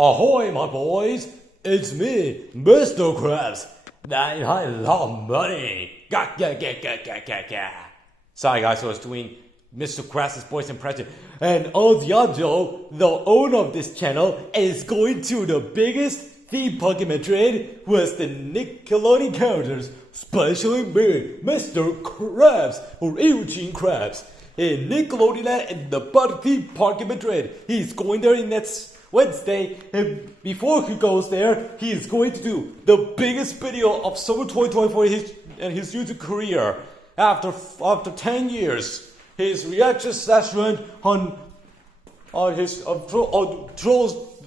Ahoy, my boys! It's me, Mr. Krabs. I love money. Sorry, guys, I was doing Mr. Krabs' voice impression. And Odianjo, the owner of this channel, is going to the biggest theme park in Madrid with the Nickelodeon characters, especially me, Mr. Krabs, or Eugene Krabs, in Nickelodeon Land in the Bud theme park in Madrid. He's going there next Wednesday, and before he goes there, he is going to do the biggest video of summer 2024 in his YouTube career. After 10 years, his reaction session on trolls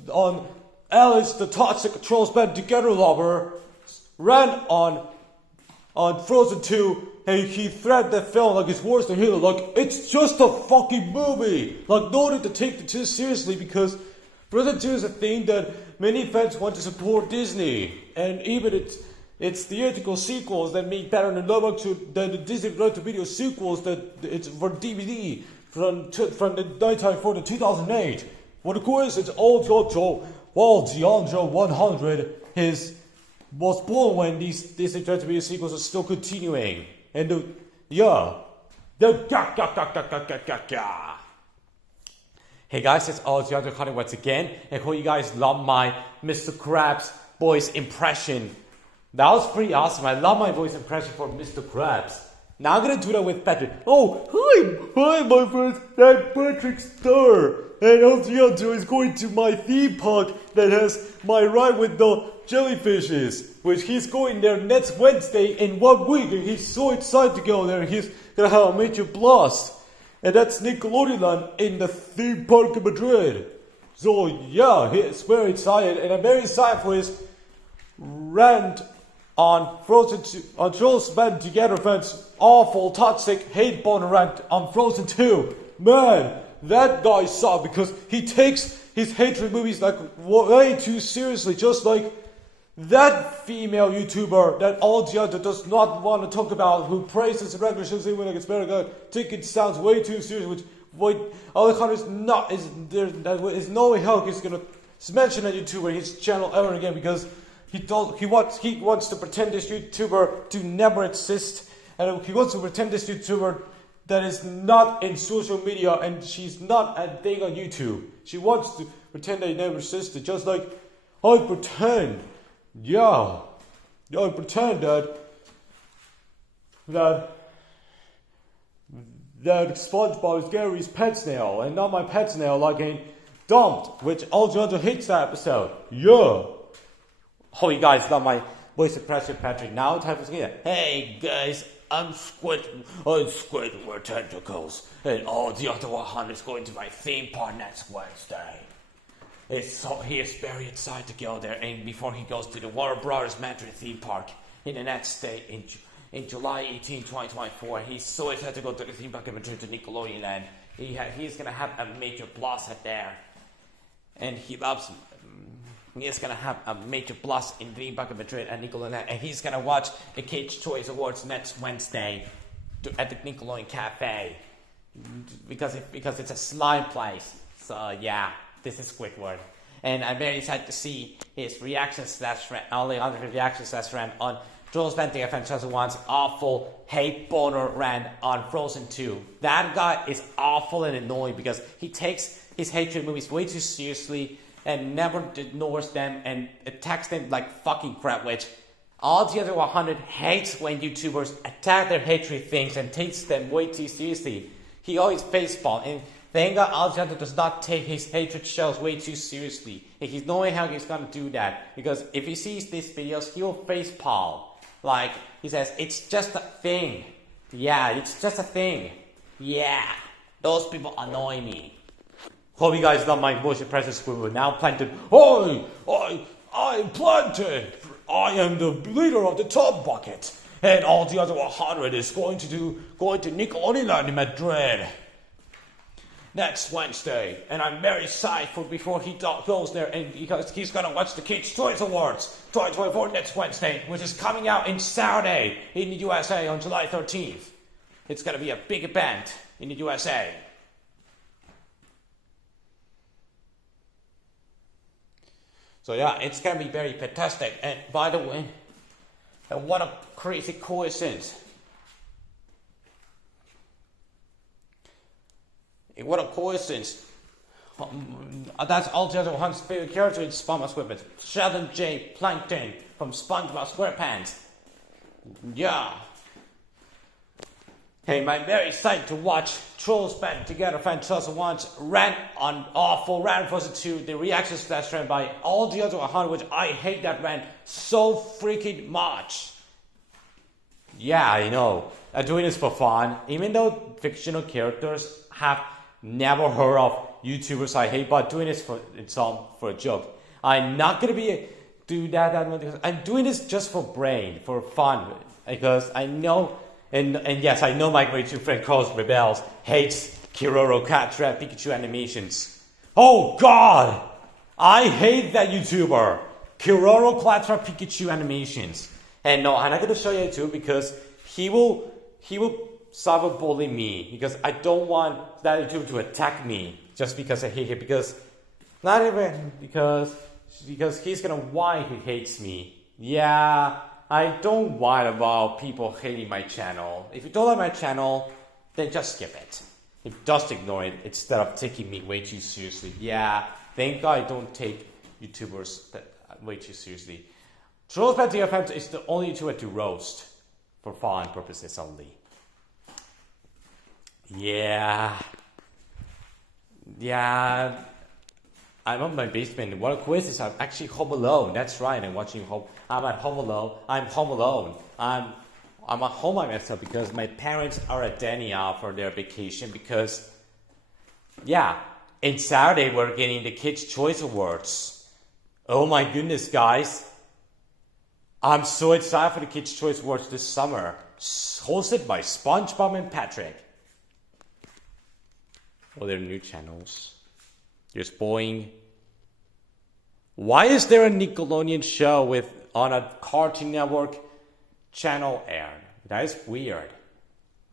on Alice the Toxic Trolls Band Together Lover ran on Frozen 2, and he threatened the film like it's worse than Hitler. Like, it's just a fucking movie. Like, no need to take it too seriously, because Frozen 2 is a thing that many fans want to support Disney, and even its theatrical sequels that make better than the Disney direct-to-video sequels that it's for DVD from the 1994 to 2008. What of course, it's all Jojo. While Gianjo 100 was born when these Disney direct-to-video sequels are still continuing, and Hey guys, it's Alexander Cutting once again, and hope you guys love my Mr. Krabs voice impression. That was pretty awesome. I love my voice impression for Mr. Krabs. Now I'm gonna do that with Patrick. Oh, hi my friends, I'm Patrick Star, and Alexander is going to my theme park that has my ride with the jellyfishes, which he's going there next Wednesday in 1 week, and he's so excited to go there. He's gonna have a major blast. And that's Nickelodeon Land in the theme park in Madrid. So yeah, he's very excited, and I'm very excited for his rant on Frozen 2, on Trolls Band Together fans' awful, toxic, hate bomb rant on Frozen 2. Man, that guy sucks because he takes his hatred movies like way too seriously, just like that female YouTuber that all the other does not want to talk about, who praises the regular shows even like it's very good. I think it sounds way too serious, which Alejandro is no way hell he's gonna mention that YouTuber in his channel ever again, because he wants to pretend this YouTuber to never exist, and he wants to pretend this YouTuber that is not in social media, and she's not a thing on YouTube. She wants to pretend that he never existed, just like I pretend. Yeah, I pretend that SpongeBob is Gary's pet snail and not my pet snail, like in Dumped, which Alexander hates that episode. Yeah. Oh, you guys love my voice impression, Patrick. Now time for skin. Hey guys, I'm Squidward Tentacles, and all the other 100 is going to my theme park next Wednesday. He is very excited to go there, and before he goes to the Warner Brothers Madrid theme park in the next day in July 18, 2024, he's so excited to go to the theme park in Madrid to Nickelodeon Land. He's gonna have a major blast there, and he is gonna have a major blast in the theme park in Madrid and Nickelodeon Land, and he's gonna watch the Kids' Choice Awards next Wednesday at the Nickelodeon Cafe because it's a slime place. So yeah. This is Squidward, and I'm very excited to see his reaction rant on Trolls Band Together Fan 2001's awful hate boner rant on Frozen 2. That guy is awful and annoying because he takes his hatred movies way too seriously and never ignores them and attacks them like fucking crap, which all the other 100 hates when YouTubers attack their hatred things and takes them way too seriously. He always facepalm, and thank God Alexander does not take his hatred shows way too seriously. And he's knowing how he's gonna do that, because if he sees these videos, he'll facepalm. Like, he says, it's just a thing. Yeah, it's just a thing. Yeah, those people annoy me. Hope you guys love my voice impression, Squidward. Now Planted. I'm Planted. I am the leader of the top bucket, and all the other 100 is going to Nickelodeon Land in Madrid next Wednesday, and I'm very excited for before he goes there, and because he's gonna watch the Kids' Choice Awards 2024 next Wednesday, which is coming out in Saturday in the USA on July 13th. It's gonna be a big event in the USA. So yeah, it's gonna be very fantastic. And by the way, what a crazy coincidence. What a coincidence. That's all the other one's favorite character in SpongeBob SquarePants. Sheldon J. Plankton from SpongeBob SquarePants. Yeah. Hey, I'm very excited to watch Trolls Band Together Fan 2001's rant on Awful Rant Frozen 2, the reaction slash rant by all the other 100, which I hate that rant so freaking much. Yeah, I know. I'm doing this for fun. Even though fictional characters have never heard of YouTubers I hate, but doing this for a joke. I'm not gonna do that because I'm doing this just for fun, because I know, and yes, I know my great two friend Carlos Rebels hates Kiroro Cat Trap Pikachu animations. Oh God, I hate that YouTuber, Kiroro Cat Trap Pikachu animations. And no, I'm not gonna show you too because he will cyberbully me because I don't want that YouTuber to attack me just because I hate him, because he's gonna whine he hates me. Yeah, I don't whine about people hating my channel. If you don't like my channel, then just skip it. Just ignore it instead of taking me way too seriously. Yeah, thank God I don't take YouTubers way too seriously. Trolls Band Together is the only YouTuber to roast for fun purposes only. Yeah, I'm on my basement. What a coincidence! I'm actually home alone. That's right. I'm at home alone. I'm home alone. I'm at home by myself because my parents are at Dania for their vacation. Because in Saturday we're getting the Kids' Choice Awards. Oh my goodness, guys! I'm so excited for the Kids' Choice Awards this summer, hosted by SpongeBob and Patrick. Well, their new channels. There's Boing. Why is there a Nickelodeon show on a Cartoon Network channel aired? That is weird.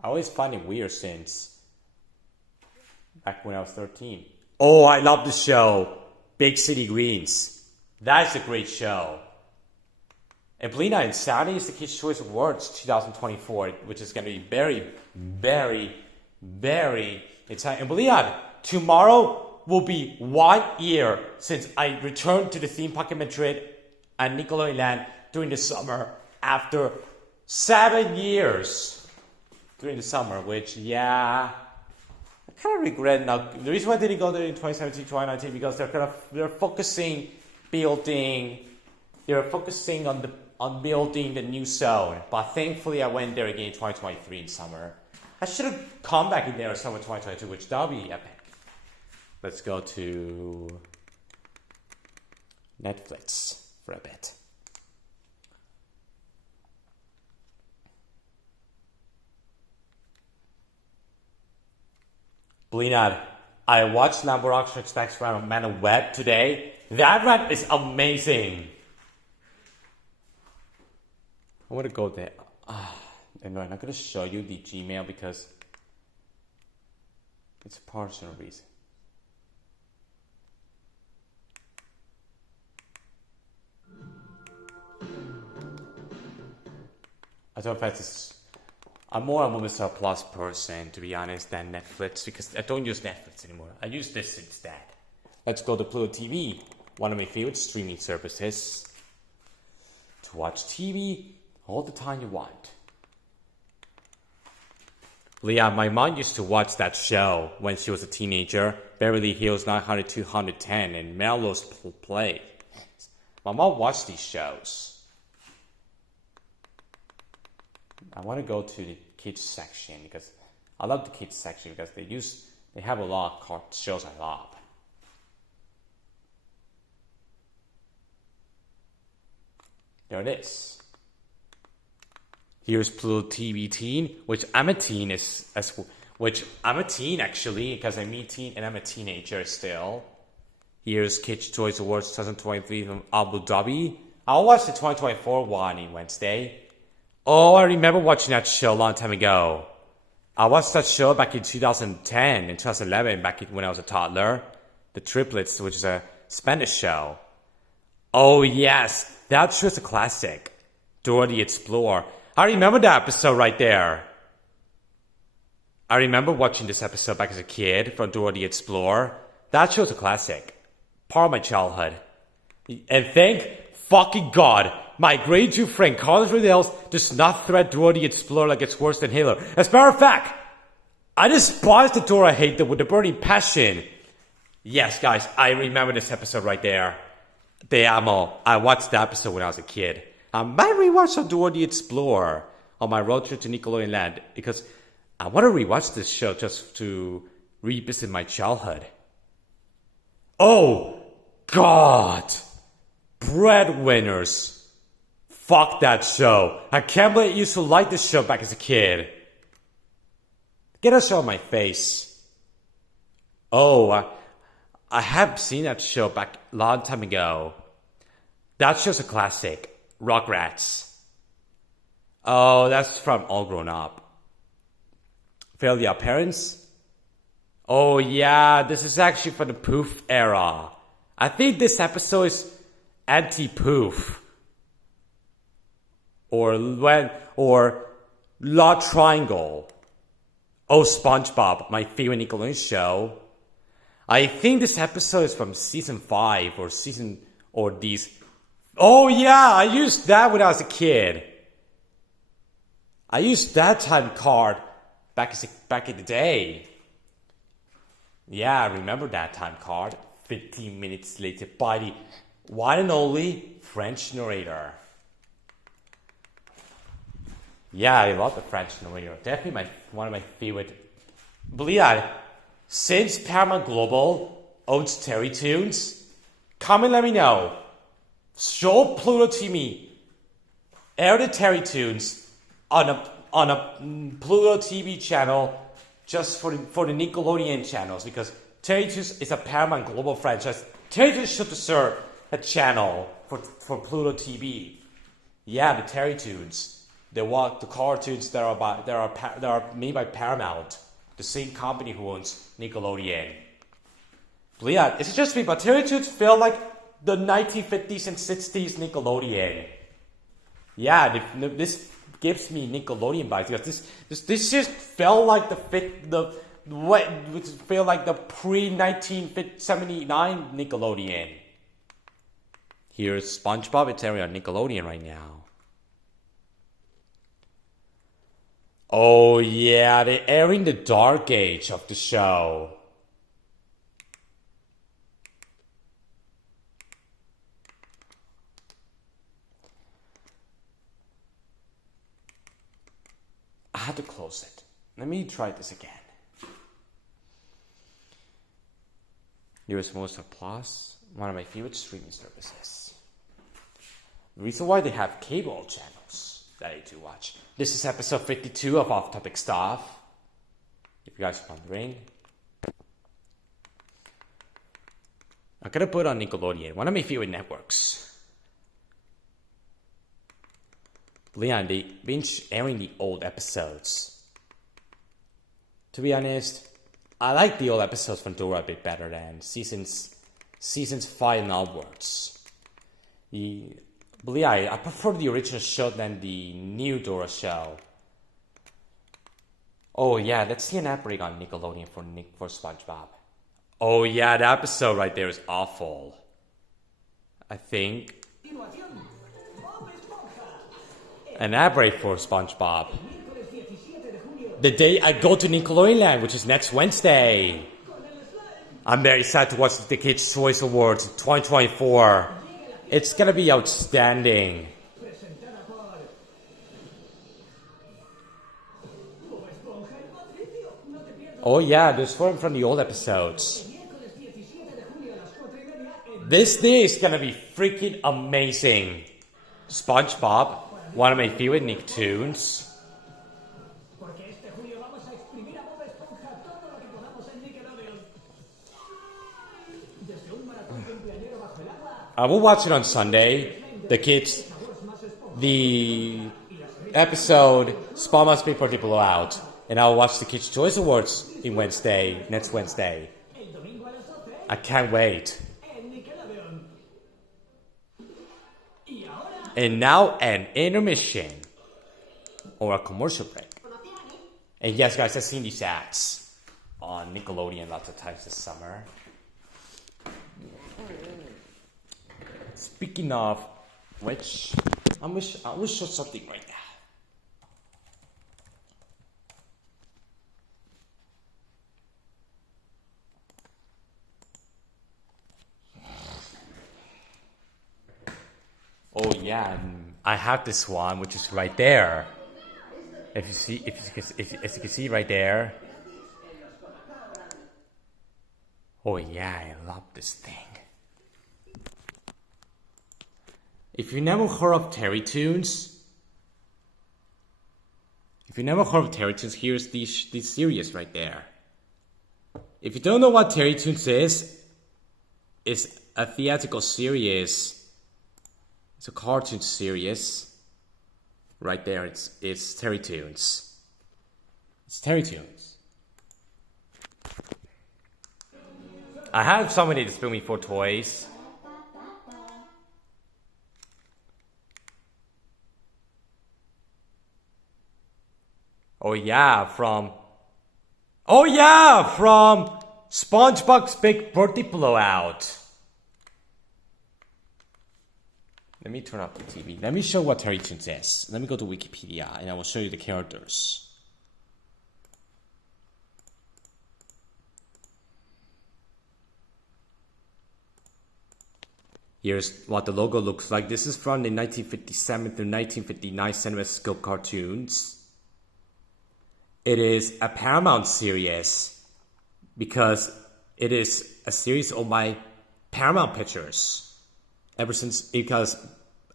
I always find it weird since back when I was 13. Oh, I love the show. Big City Greens. That's a great show. And believe it, Saturday is the Kids' Choice Awards 2024, which is going to be very, very, very exciting. And believe it, tomorrow will be 1 year since I returned to the theme park in Madrid and Nickelodeon Land during the summer after 7 years during the summer, which, I kind of regret now. The reason why I didn't go there in 2017, 2019, because they're focusing on building the new zone. But thankfully, I went there again in 2023 in summer. I should have come back in there in summer 2022, which that would be epic. Let's go to Netflix for a bit. Believe not, I watched Lamborghini Expects Man of Web today. That run is amazing. I want to go there. And I'm not going to show you the Gmail because it's a personal reason. I don't know if I'm more a Movistar Plus person, to be honest, than Netflix, because I don't use Netflix anymore. I use this instead. Let's go to Pluto TV, one of my favorite streaming services, to watch TV all the time you want. Yeah, my mom used to watch that show when she was a teenager, Beverly Hills 90210 and Melrose Place. My mom watched these shows. I want to go to the kids section because I love the kids section because they have a lot of shows I love. There it is. Here's Pluto TV Teen, which I'm a teen actually because I'm a teen and I'm a teenager still. Here's Kids' Choice Awards 2023 from Abu Dhabi. I'll watch the 2024 one on Wednesday. Oh, I remember watching that show a long time ago. I watched that show back in 2010 and 2011, when I was a toddler. The Triplets, which is a Spanish show. Oh yes, that show's a classic. Dora the Explorer. I remember that episode right there. I remember watching this episode back as a kid from Dora the Explorer. That show's a classic. Part of my childhood. And thank fucking God, my grade 2 friend Carlos Riddles does not threat Dora the Explorer like it's worse than Hitler. As a matter of fact, I despise the Dora hate with a burning passion. Yes, guys, I remember this episode right there. Te amo. I watched the episode when I was a kid. I might rewatch Dora the Explorer on my road trip to Nickelodeon Land because I want to rewatch this show just to revisit my childhood. Oh, God. Breadwinners. Fuck that show. I can't believe I used to like this show back as a kid. Get a show on my face. Oh, I have seen that show back a long time ago. That show's a classic. Rugrats. Oh, that's from All Grown Up. Fairly Odd Parents. Oh yeah, this is actually from the Poof era. I think this episode is anti-Poof. Or Law Triangle. Oh, SpongeBob, my favorite Nickelodeon show. I think this episode is from season 5 or these. Oh yeah, I used that when I was a kid. I used that time card back in the day. Yeah, I remember that time card. 15 minutes later by the one and only French narrator. Yeah, I love the French narrator. Definitely one of my favorite. Believe that. Since Paramount Global owns Terrytoons, come and let me know. Show Pluto TV. Air the Terrytoons on a Pluto TV channel just for the Nickelodeon channels because Terrytoons is a Paramount Global franchise. Terrytoons should deserve a channel for Pluto TV. Yeah, the Terrytoons. The cartoons that are made by Paramount, the same company who owns Nickelodeon. But yeah, it's just me, but Terrytoons feel like the 1950s and 60s Nickelodeon. Yeah, this gives me Nickelodeon vibes because this just felt like the pre-1979 Nickelodeon. Here's SpongeBob and Terry on Nickelodeon right now. Oh yeah, they're airing the dark age of the show. I had to close it. Let me try this again. US Movistar Plus, one of my favorite streaming services. The reason why they have cable channels that I do watch. This is episode 52 of Offtopic Stuff. If you guys are wondering. I'm gonna put on Nickelodeon, one of my favorite networks. Leon, they've been airing the old episodes. To be honest, I like the old episodes from Dora a bit better than seasons 5 and onwards. I prefer the original show than the new Dora show. Oh yeah, let's see an ad break on Nickelodeon for SpongeBob. Oh yeah, the episode right there is awful. I think. An ad break for SpongeBob. The day I go to Nickelodeon Land, which is next Wednesday. I'm very excited to watch the Kids' Choice Awards 2024. It's gonna be outstanding. Oh yeah, there's one from the old episodes. This day is gonna be freaking amazing. SpongeBob, one of my favorite Nicktoons. I will watch it on Sunday. The episode Spawn Must Be Pretty Blow Out. And I'll watch the Kids' Choice Awards next Wednesday. I can't wait. And now an intermission. Or a commercial break. And yes, guys, I've seen these ads on Nickelodeon lots of times this summer. Speaking of which, I will show something right now. Oh yeah, I have this one, which is right there. If you can see right there. Oh yeah, I love this thing. If you never heard of Terrytoons, here's this series right there. If you don't know what Terrytoons is, it's a theatrical series. It's a cartoon series. Right there, it's Terrytoons. It's Terrytoons. I have somebody to spill me for toys. Oh yeah, from SpongeBob's Big Birthday Blowout. Let me turn off the TV. Let me show what Terrytoons is. Let me go to Wikipedia and I will show you the characters. Here's what the logo looks like. This is from the 1957 through 1959 CinemaScope cartoons. It is a Paramount series because it is a series owned by Paramount Pictures. Because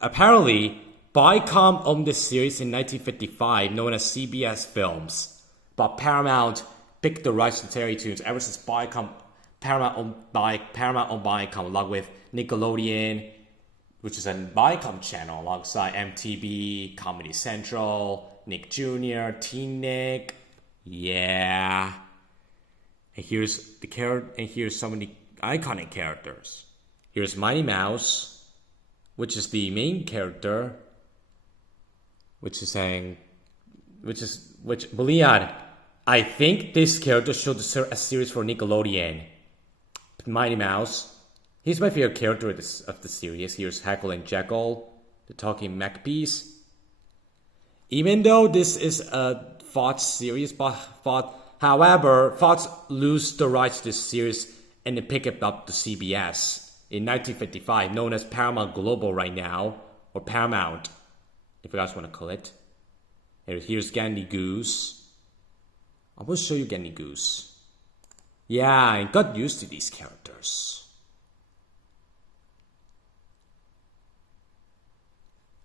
apparently Viacom owned this series in 1955, known as CBS Films, but Paramount picked the rights to Terrytoons ever since Paramount owned Viacom, along with Nickelodeon, which is a Viacom channel, alongside MTV, Comedy Central, Nick Jr., Teen Nick, yeah. And here's some of the iconic characters. Here's Mighty Mouse, which is the main character, which believe I think this character should serve a series for Nickelodeon. Mighty Mouse, he's my favorite character of the series. Here's Heckle and Jekyll, the talking Macbees. Even though this is a Fox series, however, Fox lose the rights to this series and they pick it up to CBS. In 1955, known as Paramount Global right now, or Paramount, if you guys want to call it. Here's Gandy Goose. I will show you Gandy Goose. Yeah, I got used to these characters.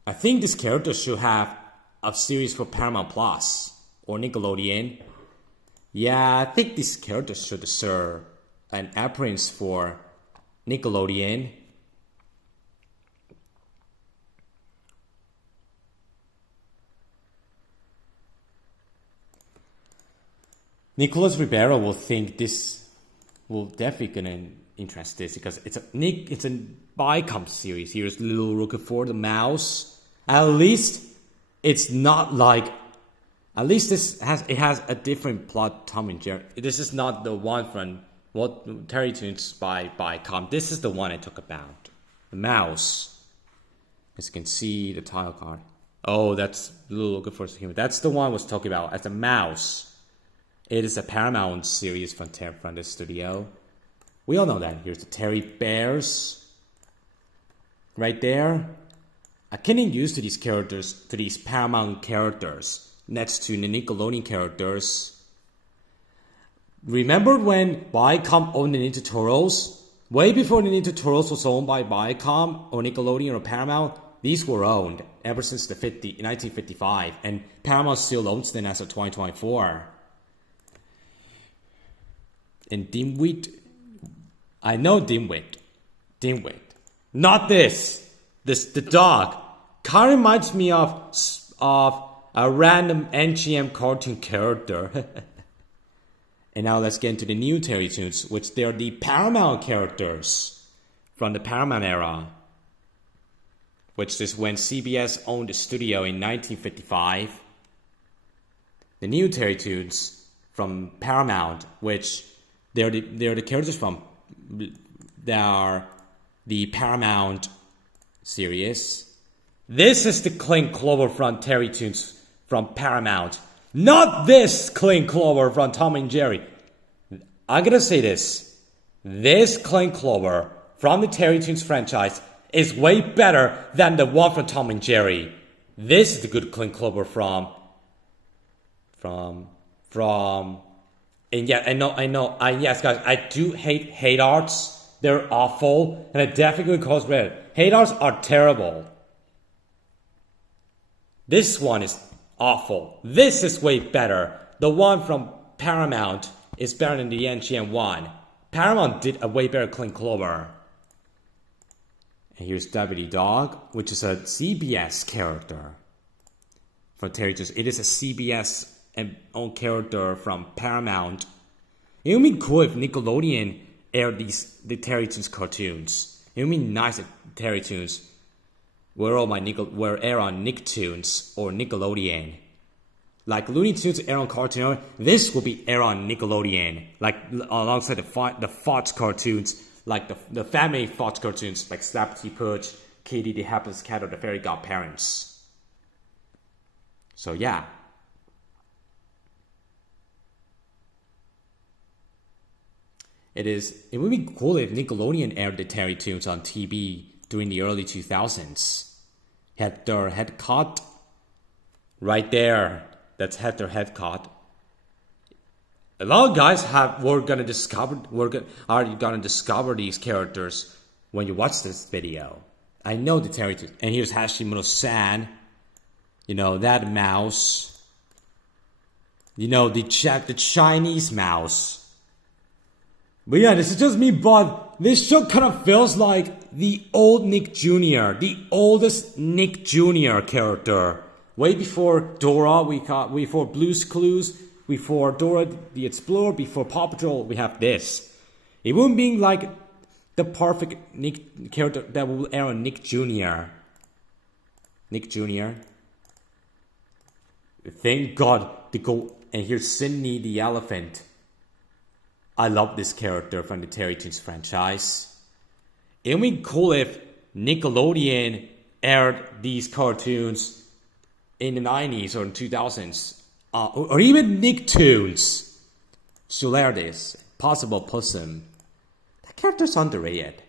I think this character should have a series for Paramount Plus or Nickelodeon. Yeah, I think this character should serve an appearance for Nickelodeon. Nicholas Rivera will think this will definitely gonna interest this because it's a Viacom series. Here's Little Roquefort the mouse. At least it's not like. At least it has a different plot. Tom and Jerry. This is not the one from Terrytoons by Viacom. This is the one I talk about. The mouse. As you can see, the title card. Oh, that's Little Roquefort human. That's the one I was talking about as a mouse. It is a Paramount series from the studio. We all know that. Here's the Terry Bears. Right there. I'm getting used to these characters, to these Paramount characters, next to the Nickelodeon characters. Remember when Viacom owned the Ninja Turtles? Way before the Ninja Turtles was owned by Viacom or Nickelodeon or Paramount, these were owned ever since 1955, and Paramount still owns them as of 2024. And Dimwit, I know Dimwit. Not this. The dog. Kind of reminds me of a random NGM cartoon character. And now let's get into the new Terrytoons, which they're the Paramount characters from the Paramount era. which is when CBS owned the studio in 1955. The new Terrytoons from Paramount, which they're the characters from, they are the Paramount series. This is the Clean Clover from Terrytoons from Paramount. Not this Clean Clover from Tom and Jerry. I'm gonna say this. This Clean Clover from the Terrytoons franchise is way better than the one from Tom and Jerry. This is the good Clean Clover from and yeah, I know, yes guys, I do hate arts. They're awful, and I definitely cause red. Hate arts are terrible. This one is awful. This is way better. The one from Paramount is better than the NGN one. Paramount did a way better Clean Clover. And here's Deputy Dog, which is a CBS character for Terrytoons. It is a CBS own character from Paramount. It would be cool if Nickelodeon aired the Terrytoons cartoons. It would be nice if Terrytoons were air on Nicktoons or Nickelodeon. Like Looney Tunes air on Cartoon Network, this will be air on Nickelodeon. Like alongside the Fox cartoons, like the family Fox cartoons, like Slappy Pooch, Katie the Hapless Cat, or the Fairy Godparents. So yeah. It would be cool if Nickelodeon aired the Terrytoons on TV during the early 2000s. Had their head caught right there. That's had their head caught. A lot of guys are gonna discover these characters when you watch this video. I know the Terrytoons, and here's Hashimoto-san. You know that mouse. You know the Chinese mouse. But yeah, this is just me, but this show kind of feels like the old Nick Jr., the oldest Nick Jr. character. Way before Dora, before Blue's Clues, before Dora the Explorer, before Paw Patrol, we have this. It wouldn't be like the perfect Nick character that will air on Nick Jr. Nick Jr. Thank God to go, and here's Sydney the elephant. I love this character from the Terrytoons franchise. It would be cool if Nickelodeon aired these cartoons in the 90s or in 2000s. Or even Nicktoons should air this. Possible Possum. That character's underrated.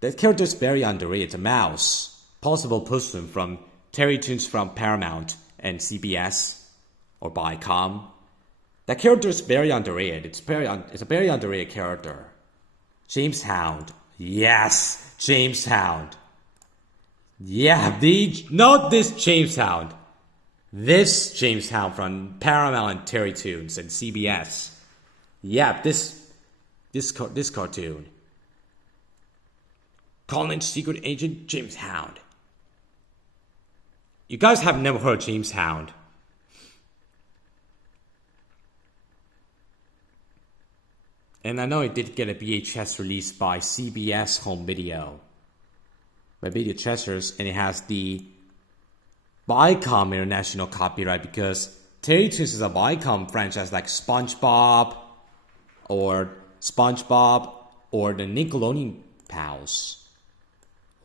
That character's very underrated. A mouse. Possible Possum from Terrytoons from Paramount and CBS or Viacom. That character is very underrated. It's a very underrated character. James Hound. Yes, James Hound. Yeah, not this James Hound. This James Hound from Paramount and Terrytoons and CBS. Yeah, this cartoon. College Secret Agent James Hound. You guys have never heard James Hound. And I know it did get a VHS release by CBS Home Video. By Video Treasures, and it has the Viacom International copyright because Terrytoons is a Viacom franchise like SpongeBob or the Nickelodeon Pals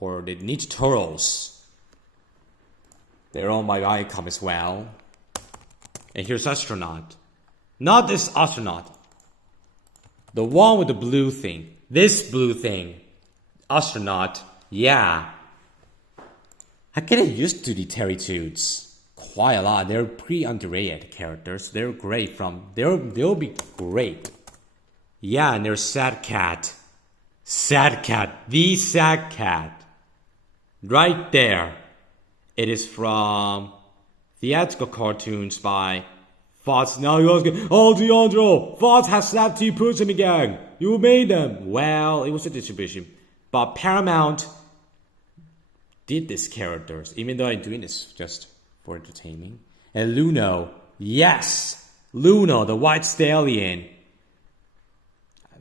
or the Ninja Turtles. They're owned by Viacom as well. And here's Astronaut. Not this astronaut. The one with the blue thing. This blue thing. Astronaut. Yeah. I get used to the Terrytoons quite a lot. They're pretty underrated characters. They're great they'll be great. Yeah, and there's Sad Cat. Sad Cat. The Sad Cat. Right there. It is from theatrical cartoons by Fox. Now you asking, oh D'Andro, Fox has slapped you, push him again. You made them. Well, it was a distribution. But Paramount did these characters, even though I'm doing this just for entertainment. And Luno, yes, Luno, the white stallion.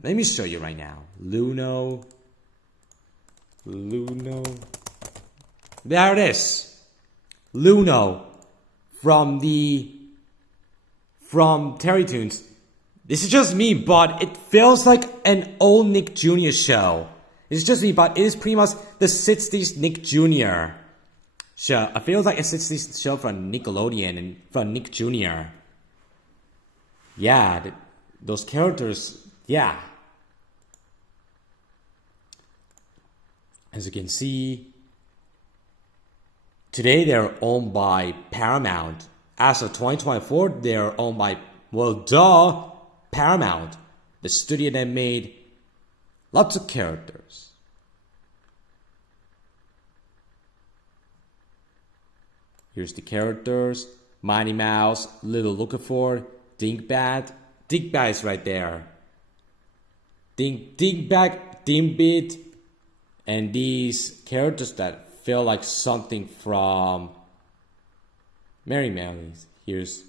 Let me show you right now. Luno. There it is. Luno from Terrytoons. This is just me, but it feels like an old Nick Jr. show. It's just me, but it is pretty much the 60s Nick Jr. show. I feel like a 60s show from Nickelodeon and from Nick Jr. Yeah, those characters, yeah. As you can see, today they're owned by Paramount. As of 2024, they're owned by, Paramount, the studio that made lots of characters. Here's the characters: Mighty Mouse, Little Lookafor, Dinkbag. Dinkbag is right there. Dinkbag, Dimbit, and these characters that feel like something from Merry Melodies. Here's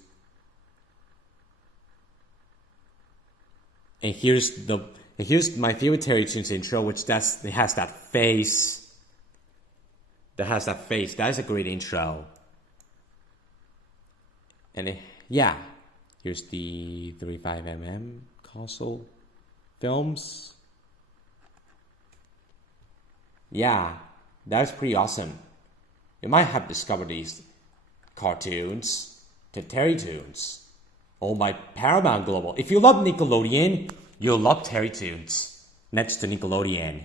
my favorite Terrytoons intro, which it has that face. That is a great intro. And here's the 35mm console films. Yeah, that's pretty awesome. You might have discovered these cartoons, the Terrytoons, owned by Paramount Global. If you love Nickelodeon, you'll love Terrytoons next to Nickelodeon.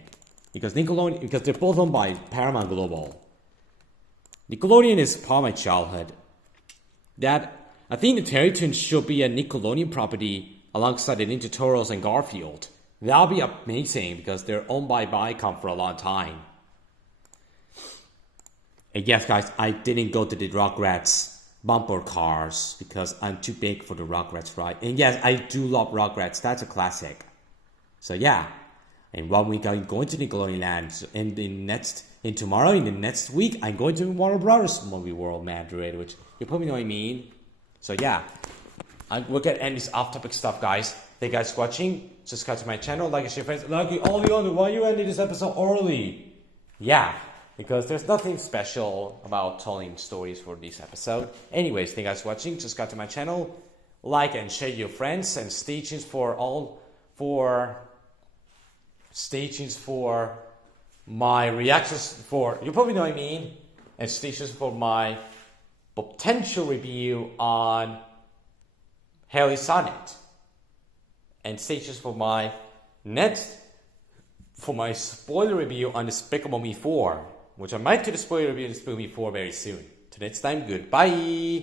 Because they're both owned by Paramount Global. Nickelodeon is part of my childhood. I think the Terrytoons should be a Nickelodeon property alongside the Ninja Turtles and Garfield. That'll be amazing because they're owned by Viacom for a long time. And yes, guys, I didn't go to the Rugrats bumper cars because I'm too big for the Rugrats ride. And yes, I do love Rugrats. That's a classic. So yeah, in 1 week I'm going to Nickelodeon Land. And in the next week, I'm going to Warner Brothers Movie World Madrid, which you probably know what I mean. So yeah, we're gonna end this off-topic stuff, guys. Thank you guys for watching. Subscribe to my channel, like and share, friends. Like all the other. Why you ended this episode early? Yeah, because there's nothing special about telling stories for this episode. Anyways, thank you guys for watching. Subscribe to my channel, like and share your friends, and stay tuned for my reactions. You probably know what I mean. And stay tuned for my potential review on Haley Sonnet. And stay tuned for my spoiler review on Despicable Me 4, which I might do the spoiler review on Despicable Me 4 very soon. Till next time, goodbye!